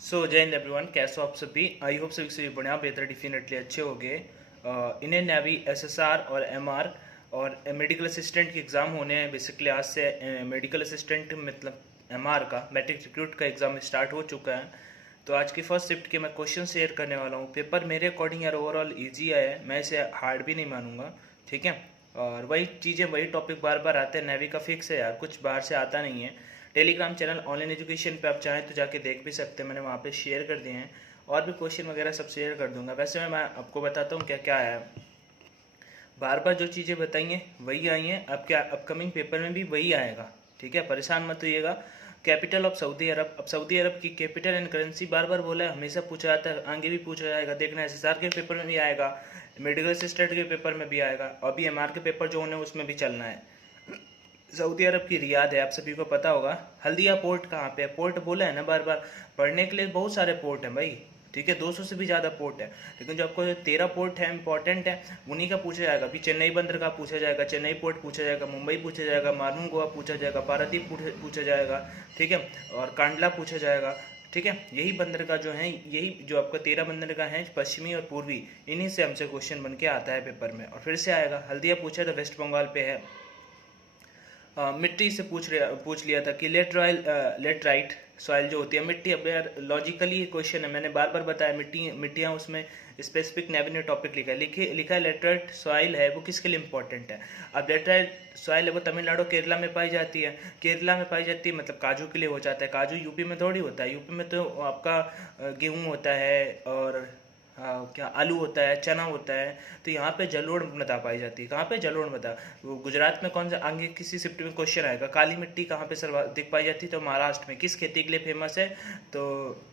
जय हिंद एवरीवन, कैसे हो आप सभी। आई होप सभी से बढ़िया बेहतर डेफिनेटली अच्छे हो गए। इंडियन नेवी एसएसआर और एमआर और मेडिकल असिस्टेंट के एग्ज़ाम होने हैं। बेसिकली आज से मेडिकल असिस्टेंट मतलब एमआर का मैट्रिक रिक्रूट का एग्ज़ाम स्टार्ट हो चुका है। तो आज की फर्स्ट शिफ्ट के मैं क्वेश्चन शेयर करने वाला हूँ। पेपर मेरे अकॉर्डिंग यार ओवरऑल ईजी आया है, मैं इसे हार्ड भी नहीं मानूंगा। ठीक है, और वही चीज़ें वही टॉपिक बार बार आते हैं। नेवी का फिक्स है यार, कुछ बाहर से आता नहीं है। टेलीग्राम चैनल ऑनलाइन एजुकेशन पे आप चाहें तो जाके देख भी सकते हैं, मैंने वहाँ पे शेयर कर दिए हैं। और भी क्वेश्चन वगैरह सब शेयर कर दूंगा। वैसे मैं आपको बताता हूँ क्या क्या आया है। बार बार जो चीज़ें बताइए वही आई हैं, आपके अपकमिंग पेपर में भी वही आएगा। ठीक है, परेशान मत होइएगा। कैपिटल ऑफ सऊदी अरब, अब सऊदी अरब की कैपिटल एंड करेंसी बार बार बोला है, हमेशा पूछा जाता है, आगे भी पूछा जाएगा। देखना एसएसआर के पेपर में भी आएगा, मेडिकल असिस्टेंट के पेपर में भी आएगा, और अभी एमआर के पेपर जो होने उसमें भी चलना है। सऊदी अरब की रियाद है, आप सभी को पता होगा। हल्दिया पोर्ट कहाँ पे है, पोर्ट बोला है ना बार बार। पढ़ने के लिए बहुत सारे पोर्ट हैं भाई। ठीक है, 200 से भी ज़्यादा पोर्ट है, लेकिन जो आपको 13 पोर्ट है इंपॉर्टेंट है, उन्हीं का पूछा जाएगा। अभी चेन्नई बंदर का पूछा जाएगा, चेन्नई पोर्ट पूछा जाएगा, मुंबई पूछा जाएगा, मार्नूल गोवा पूछा जाएगा, पारादीप पूछा जाएगा। ठीक है, और कांडला पूछा जाएगा। ठीक है, यही बंदर का जो है, यही जो आपका 13 बंदर का है, पश्चिमी और पूर्वी, इन्हीं से हमसे क्वेश्चन बन के आता है पेपर में। और फिर से आएगा। हल्दिया पूछा तो वेस्ट बंगाल पे है। मिट्टी से पूछ लिया था कि लेटराइट सॉइल जो होती है मिट्टी। अब यार लॉजिकली क्वेश्चन है, मैंने बार बार बताया। मिट्टियाँ उसमें स्पेसिफिक नेवी ने टॉपिक लिखा है लेटराइट सॉइल है वो किसके लिए इंपॉर्टेंट है। अब लेटराइट सॉइल है वो तमिलनाडु केरला में पाई जाती है। केरला में पाई जाती है मतलब काजू के लिए हो जाता है। काजू यूपी में थोड़ी होता है, यूपी में तो आपका गेहूँ होता है, और क्या आलू होता है, चना होता है। तो यहाँ पे जलोढ़ मृदा पाई जाती है। कहाँ पे जलोढ़ मृदा, वो गुजरात में। कौन सा आगे किसी शिफ्ट में क्वेश्चन आएगा, काली मिट्टी कहाँ पे सर्वाधिक पाई जाती है, तो महाराष्ट्र में। किस खेती के लिए फेमस है, तो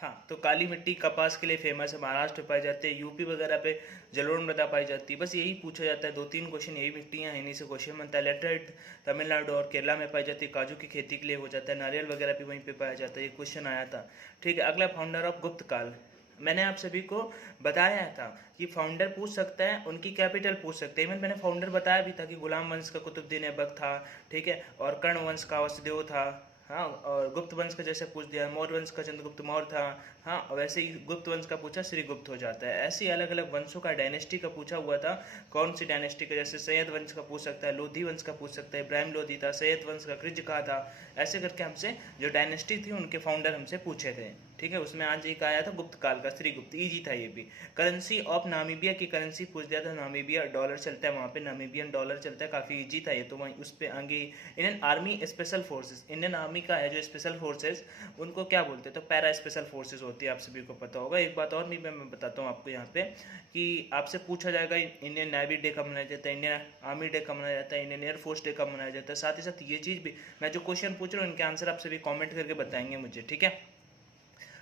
हाँ, तो काली मिट्टी कपास के लिए फेमस है, महाराष्ट्र में पाई जाती है। यूपी वगैरह पे जलोढ़ मृदा पाई जाती है। बस यही पूछा जाता है, दो तीन क्वेश्चन यही मिट्टियाँ हैं, इन्हीं से क्वेश्चन बनता है। लेटराइट तमिलनाडु और केरला में पाई जाती है, काजू की खेती के लिए हो जाता है। नारियल वगैरह भी वहीं पे पाया जाता है, ये क्वेश्चन आया था। ठीक है, अगला फाउंडर ऑफ गुप्त काल। मैंने आप सभी को बताया था कि फाउंडर पूछ सकता है, उनकी कैपिटल पूछ सकते हैं। इवन मैंने फाउंडर बताया भी था कि गुलाम वंश का कुतुबुद्दीन ऐबक था। ठीक है, और कर्ण वंश का वसुदेव था। हाँ, और गुप्त वंश का जैसे पूछ दिया, मौर्य वंश का चंद्रगुप्त मौर्य था। हाँ, वैसे ही गुप्त वंश का पूछा श्रीगुप्त हो जाता है। ऐसे ही अलग अलग वंशों का डायनेस्टी का पूछा हुआ था, कौन सी डायनेस्टी का। जैसे सैयद वंश का पूछ सकता है, लोधी वंश का पूछ सकता है, इब्राहिम लोधी था। सैयद वंश का क्रिज कहा था। ऐसे करके हमसे जो डायनेस्टी थी उनके फाउंडर हमसे पूछे थे। ठीक है, उसमें आज एक आया था गुप्त काल का, श्रीगुप्त। इजी था ये भी। करेंसी ऑफ नामीबिया की करेंसी पूछ दिया था। नामीबिया डॉलर चलता है, वहाँ पे नामीबियन डॉलर चलता है। काफ़ी इजी था ये तो। वहीं उस पर आगे Indian army special forces, Indian army का है जो स्पेशल फोर्सेस, उनको क्या बोलते हैं, तो पैरा स्पेशल फोर्सेस होती है, आप सभी को पता होगा। एक बात और भी मैं बताता हूँ आपको यहाँ पे, कि आपसे पूछा जाएगा इंडियन नेवी डे कब मनाया जाता है, इंडियन आर्मी डे कब मनाया जाता है, इंडियन एयरफोर्स डे कब मनाया जाता है। साथ ही साथ ये चीज़ भी, मैं जो क्वेश्चन पूछ रहा हूँ इनके आंसर आप सभी कॉमेंट करके बताएंगे मुझे। ठीक है,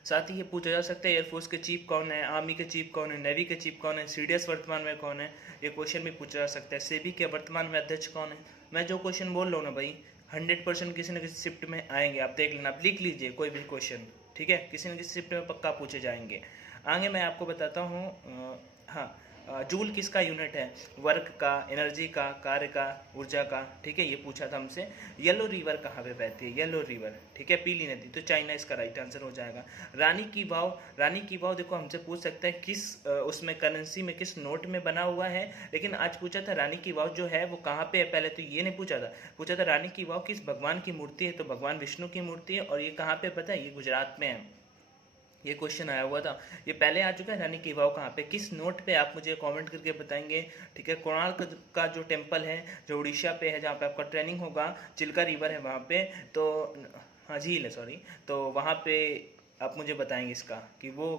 साथ ही ये पूछा जा सकता है एयरफोर्स के चीफ कौन है, आर्मी के चीफ कौन है, नेवी के चीफ कौन है, सीडीएस वर्तमान में कौन है। ये क्वेश्चन भी पूछा जा सकता है। सेबी के वर्तमान में अध्यक्ष कौन है। मैं जो क्वेश्चन बोल रहा हूँ ना भाई, 100% किसी न किसी शिफ्ट में आएंगे। आप देख लेना, आप लिख लीजिए कोई भी क्वेश्चन। ठीक है, किसी न किसी शिफ्ट में पक्का पूछे जाएंगे। आगे मैं आपको बताता हूँ। हाँ, जूल किसका यूनिट है, वर्क का, एनर्जी का, कार्य का, ऊर्जा का। ठीक है, ये पूछा था हमसे। येलो रिवर कहाँ पे बहती है, येलो रिवर। ठीक है, पीली नदी, तो चाइना इसका राइट आंसर हो जाएगा। रानी की वाव, रानी की वाव देखो हमसे पूछ सकता है किस उसमें करेंसी में, किस नोट में बना हुआ है। लेकिन आज पूछा था रानी की वाव जो है वो कहाँ पे है, पहले तो ये नहीं पूछा था। पूछा था रानी की वाव किस भगवान की मूर्ति है, तो भगवान विष्णु की मूर्ति है। और ये कहाँ पे पता है, ये गुजरात में है। ये क्वेश्चन आया हुआ था, ये पहले आ चुका है। रानी की वाव कहाँ पे, किस नोट पे, आप मुझे कमेंट करके बताएंगे। ठीक है, कोणार्क का जो टेम्पल है जो उड़ीसा पे है, जहाँ पे आपका ट्रेनिंग होगा, चिल्का रिवर है वहाँ पे, तो हाँ झील है सॉरी, तो वहाँ पे आप मुझे बताएंगे इसका कि वो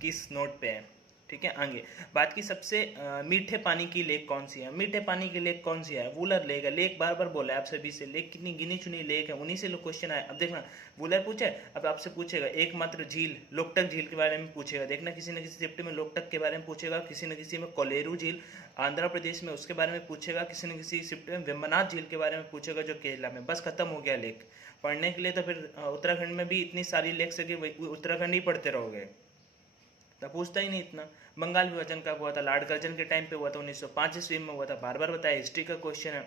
किस नोट पे है। ठीक है, आगे बात की सबसे मीठे पानी की लेक कौन सी है। मीठे पानी की लेक कौन सी है, वूलर लेक है। लेक बार बार बोला है आप सभी से, लेक कितनी गिनी चुनी लेक है, उन्हीं से लोग क्वेश्चन आए। अब देखना, वूलर पूछे, अब आपसे पूछेगा एकमात्र झील, लोकटक झील के बारे में पूछेगा। देखना किसी न किसी शिफ्ट में लोकटक के बारे में पूछेगा, किसी न किसी में कोलेरू झील आंध्र प्रदेश में उसके बारे में पूछेगा, किसी न किसी शिफ्ट में वेम्बनाथ झील के बारे में पूछेगा जो केरला में। बस खत्म हो गया लेक पढ़ने के लिए। तो फिर उत्तराखंड में भी इतनी सारी लेक्स है कि उत्तराखंड ही पढ़ते रहोगे, तब पूछता ही नहीं इतना। बंगाल विभाजन कब हुआ था, लॉर्ड कर्जन के टाइम पे हुआ था, 1905 ईस्वी में हुआ था। बार बार बताया, हिस्ट्री का क्वेश्चन है।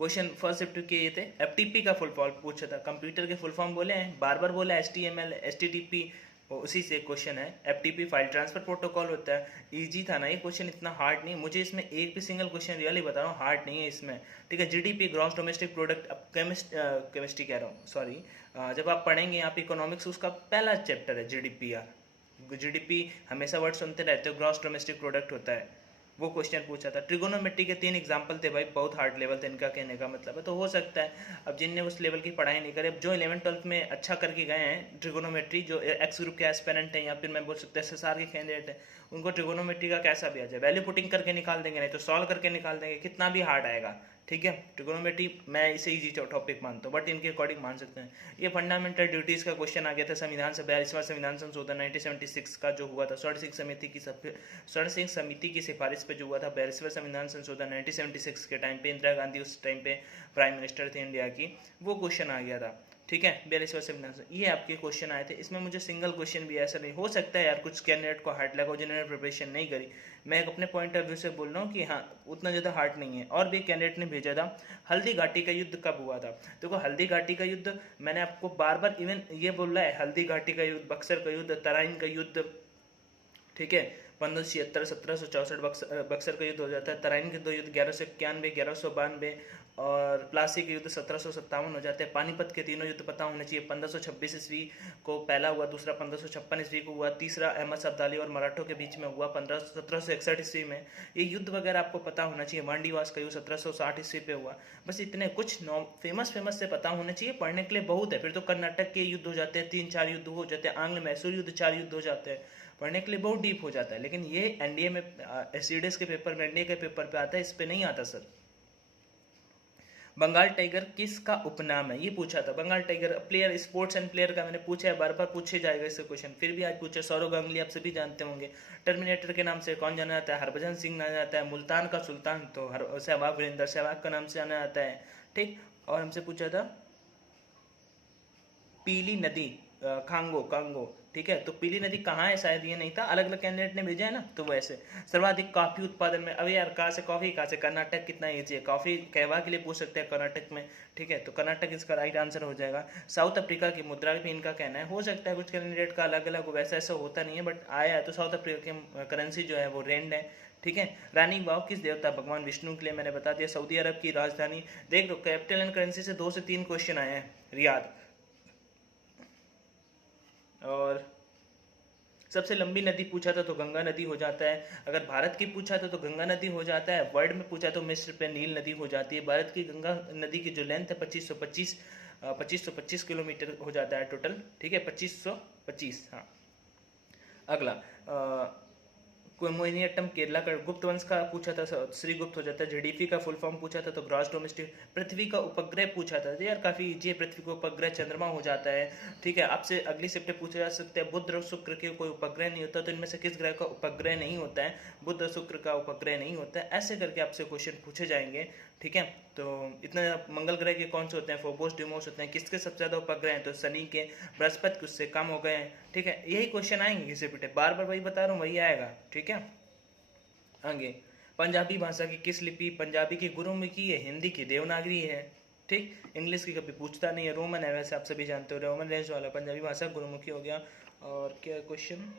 क्वेश्चन फर्स्ट शिफ्ट के ये थे, एफटीपी का फुल फॉर्म पूछा था, कंप्यूटर के फुल फॉर्म बोले हैं, बार बार बोला HTML HTTP, उसी से क्वेश्चन है। एफटीपी फाइल ट्रांसफर प्रोटोकॉल होता है, इजी था ना ये क्वेश्चन, इतना हार्ड नहीं। मुझे इसमें एक भी सिंगल क्वेश्चन रियली बता रहा हूँ हार्ड नहीं है इसमें, ठीक है। जीडीपी ग्रॉस डोमेस्टिक प्रोडक्ट, अब केमिस्ट्री कह रहा हूँ सॉरी, जब आप पढ़ेंगे यहाँ पे इकोनॉमिक्स, उसका पहला चैप्टर है जीडीपी। यार जीडीपी हमेशा वर्ड सुनते रहते हो, ग्रॉस डोमेस्टिक प्रोडक्ट होता है, वो क्वेश्चन पूछा था। ट्रिगोनोमेट्री के 3 एग्जाम्पल थे भाई, बहुत हार्ड लेवल थे इनका, कहने का मतलब है। तो हो सकता है अब जिनने उस लेवल की पढ़ाई नहीं करी, अब जो 11th-12th में अच्छा करके गए हैं ट्रिगोनोमेट्री, जो एक्स ग्रुप के एस्पिरेंट हैं या फिर मैं बोल सकता है SSR के कैंडिडेट हैं, उनको ट्रिगोनोमेट्री का कैसा भी आ जाए, वैल्यू पुटिंग करके निकाल देंगे, नहीं तो सॉल्व करके निकाल देंगे, कितना भी हार्ड आएगा, ठीक है। ट्रिगोनोमेट्री मैं इसे इजी टॉपिक मानता हूँ, बट इनके अकॉर्डिंग मान सकते हैं। ये फंडामेंटल ड्यूटीज़ का क्वेश्चन आ गया था संविधान से, 42वां संविधान संशोधन 1976 का जो हुआ था, स्वर्ण सिंह समिति की सिफारिश पे जो हुआ था 42वां संविधान संशोधन 1976 के टाइम पे, इंदिरा गांधी उस टाइम पे प्राइम मिनिस्टर थे इंडिया की, वो क्वेश्चन आ गया था, ठीक है। 42वां संविधान से ये आपके क्वेश्चन आए थे। इसमें मुझे सिंगल क्वेश्चन भी ऐसा नहीं, हो सकता है यार कुछ कैंडिडेट को हार्ड लगा जिन्होंने प्रिपरेशन नहीं करी, मैं अपने पॉइंट ऑफ व्यू से बोल रहा हूँ कि हाँ उतना ज़्यादा हार्ड नहीं है। और भी कैंडिडेट ने भेजा था, हल्दी घाटी का युद्ध कब हुआ था। देखो हल्दी घाटी का युद्ध मैंने आपको बार बार इवन ये बोल रहा है, हल्दी घाटी का युद्ध, बक्सर का युद्ध, तराइन का युद्ध, ठीक है। 1576 1764 बक्सर का युद्ध हो जाता है, तराइन के 2 युद्ध 1191 1192 और प्लासी के युद्ध 1757 हो जाते हैं। पानीपत के 3 युद्ध पता होने चाहिए, 1526 ईस्वी को पहला हुआ, दूसरा 1556 ईस्वी को हुआ, तीसरा अहमद अब्दाली और मराठों के बीच में हुआ 1761 ईस्वी में। ये युद्ध वगैरह आपको पता होना चाहिए। वांडीवास का युद्ध 1760 ईस्वी पे हुआ। बस इतने कुछ फेमस से पता होने चाहिए, पढ़ने के लिए बहुत है। फिर तो कर्नाटक के युद्ध हो जाते हैं, 3-4 युद्ध हो जाते हैं, आंग्ल मैसूर युद्ध 4 युद्ध हो जाते हैं, पढ़ने के लिए बहुत डीप हो जाता है। लेकिन ये एनडीए में एससीडीएस के पेपर में, एनडीए के पेपर पे आता है, इस पे नहीं आता सर। बंगाल टाइगर किसका उपनाम है, ये पूछा था। Bengal tiger player, sports and player का मैंने पूछा है, बार बार पूछे जाएगा इससे क्वेश्चन, फिर भी आज पूछे। सौरव गांगुली आप सभी जानते होंगे। टर्मिनेटर के नाम से कौन जाना जाता है, हरभजन सिंह जाना जाता है। मुल्तान का सुल्तान तो सहवाग, वीरेंद्र सहवाग का नाम से जाना जाता है, ठीक। और हमसे पूछा था पीली नदी, कांगो, ठीक है। तो पीली नदी कहाँ है, शायद ये नहीं था, अलग अलग कैंडिडेट ने भेजा है ना, तो वैसे। सर्वाधिक कॉफी उत्पादन में, अभी यार कहाँ से कॉफी, कहाँ से, कर्नाटक कितना ईजी है। कॉफी कहवा के लिए पूछ सकते हैं कर्नाटक में, ठीक है। तो कर्नाटक इसका राइट आंसर हो जाएगा। साउथ अफ्रीका की मुद्रा भी इनका कहना है, हो सकता है कुछ कैंडिडेट का अलग अलग हो, वैसा ऐसा होता नहीं है, बट आया है तो साउथ अफ्रीका की करेंसी जो है वो रेंड है, ठीक है। रानी वाव किस देवता, भगवान विष्णु के लिए मैंने बता दिया। सऊदी अरब की राजधानी, देख लो कैपिटल एंड करेंसी से 2 से 3 क्वेश्चन आए हैं, रियाद। और सबसे लंबी नदी पूछा था तो गंगा नदी हो जाता है। अगर भारत की पूछा था तो गंगा नदी हो जाता है। वर्ल्ड में पूछा तो मिस्र पे नील नदी हो जाती है। भारत की गंगा नदी की जो लेंथ है 2525 किलोमीटर हो जाता है टोटल, ठीक है, 2525। हाँ, अगला मोहिनीअट्टम केरला का, गुप्त वंश का पूछा था, श्री गुप्त हो जाता है। जीडीपी का फुल फॉर्म पूछा था तो ग्रॉस डोमेस्टिक। पृथ्वी का उपग्रह पूछा था यार, काफी इजी है। पृथ्वी का उपग्रह चंद्रमा हो जाता है, ठीक है। आपसे अगली शिफ्ट पूछा जा सकता है, बुध और शुक्र के कोई उपग्रह नहीं होता, तो इनमें से किस ग्रह का उपग्रह नहीं होता है। बुध और शुक्र का उपग्रह नहीं होता है। ऐसे करके आपसे क्वेश्चन पूछे जाएंगे, ठीक है। तो इतने मंगल ग्रह के कौन से होते हैं, फोबोस डिमोस होते हैं। किसके सबसे ज्यादा उपग्रह हैं, तो शनि के। बृहस्पति के उससे कम हो गए हैं, ठीक है। यही क्वेश्चन आएंगे किसी पिटे, बार बार वही बता रहा हूँ, वही आएगा, ठीक है। आगे, पंजाबी भाषा की किस लिपि, पंजाबी की गुरुमुखी है, हिंदी की देवनागरी है, ठीक। इंग्लिश की कभी पूछता नहीं है, रोमन है, वैसे आप सभी जानते हो, रोमन रेंज वाला। पंजाबी भाषा गुरुमुखी हो गया। और क्या क्वेश्चन,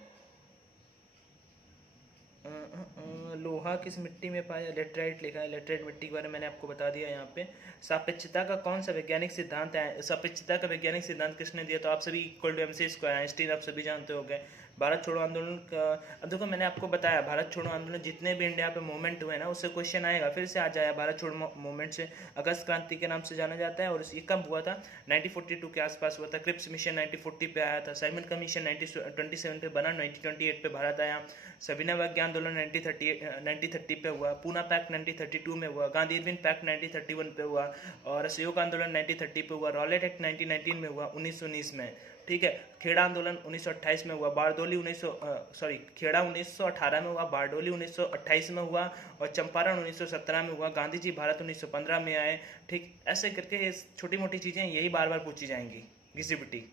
लोहा किस मिट्टी में पाया, लेटराइट लिखा है। लेटराइट मिट्टी के बारे में मैंने आपको बता दिया यहाँ पे। सापेक्षता का कौन सा वैज्ञानिक सिद्धांत है, सापेक्षता का वैज्ञानिक सिद्धांत किसने दिया, तो आप सभी equal to MC square, Einstein आप सभी जानते हो गए। भारत छोड़ो आंदोलन का, अब देखो मैंने आपको बताया, भारत छोड़ो आंदोलन जितने भी इंडिया पे मूवमेंट हुए ना, उससे क्वेश्चन आएगा, फिर से आ जाएगा। भारत छोड़ो मूवमेंट से अगस्त क्रांति के नाम से जाना जाता है। और ये कब हुआ था, 1942 के आसपास हुआ था। क्रिप्स मिशन 1940 पे आया था। साइमन कमीशन 1927 पे बना, 1928 पे भारत आया। सविनय वैज्ञान आंदोलन 1930 पे हुआ। पूना पैक्ट 1932 में हुआ। गांधी इरविन पैक्ट 1931 पे हुआ। और असहयोग आंदोलन 1930 पे हुआ। रॉलेट एक्ट 1919 में हुआ, 1919 में, ठीक है। खेड़ा आंदोलन 1928 में हुआ। बारडोली खेड़ा 1918 में हुआ। बारडोली 1928 में हुआ। और चंपारण 1917 में हुआ। गांधी जी भारत 1915 में आए, ठीक। ऐसे करके छोटी मोटी चीजें यही बार बार पूछी जाएंगी घिसी-पिटी।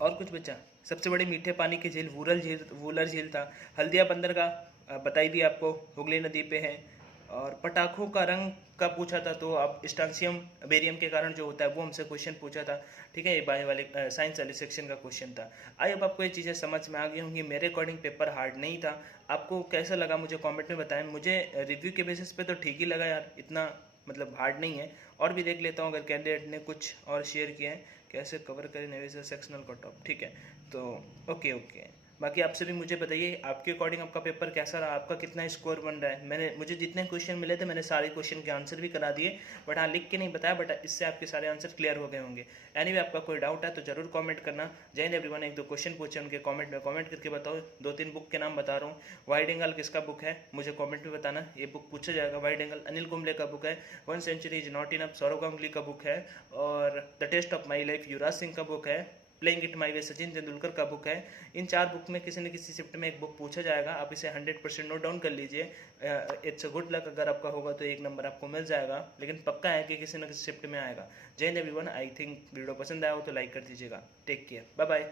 और कुछ बचा, सबसे बड़ी मीठे पानी की झील वूलर झील था। हल्दिया बंदरगाह बताई दी आपको, हुगली नदी पे है। और पटाखों का रंग का पूछा था, तो आप स्टांसियम बेरियम के कारण जो होता है वो हमसे क्वेश्चन पूछा था। ठीक है, ये बायो वाले साइंस वाले सेक्शन का क्वेश्चन था। आई होप आपको ये चीज़ें समझ में आ गई होंगी। मेरे अकॉर्डिंग पेपर हार्ड नहीं था। आपको कैसा लगा मुझे कमेंट में बताएं। मुझे रिव्यू के बेसिस पे तो ठीक ही लगा यार, इतना मतलब हार्ड नहीं है। और भी देख लेता हूँ अगर कैंडिडेट ने कुछ और शेयर किया है, कैसे कवर करें नेवियर सेक्शनल कट ऑफ। ठीक है, तो ओके ओके। बाकी आपसे भी मुझे बताइए आपके अकॉर्डिंग आपका पेपर कैसा रहा, आपका कितना स्कोर बन रहा है। मुझे जितने क्वेश्चन मिले थे मैंने सारे क्वेश्चन के आंसर भी करा दिए, बट हाँ लिख के नहीं बताया, बट इससे आपके सारे आंसर क्लियर हो गए होंगे। एनीवे आपका कोई डाउट है तो जरूर कमेंट करना। जय हिंद एवरीवन। एक दो क्वेश्चन पूछे उनके कमेंट में कमेंट करके बताओ। दो तीन बुक के नाम बता रहा हूँ। वाइड एंगल किसका बुक है मुझे कमेंट में बताना, ये बुक पूछा जाएगा। वाइड एंगल अनिल कुंबले का बुक है। 1 century is not enough Sourav Ganguly का बुक है। और the test of my life Yuvraj Singh का बुक है। Playing it my way Sachin Tendulkar का बुक है। इन 4 बुक में किसी न किसी शिफ्ट में एक बुक पूछा जाएगा। आप इसे 100% नोट डाउन कर लीजिए। इट्स अ गुड लक, अगर आपका होगा तो 1 नंबर आपको मिल जाएगा, लेकिन पक्का है कि किसी न किसी शिफ्ट में आएगा। Jai Hind everyone. I think video पसंद आया हो तो लाइक कर दीजिएगा। Take care, bye bye.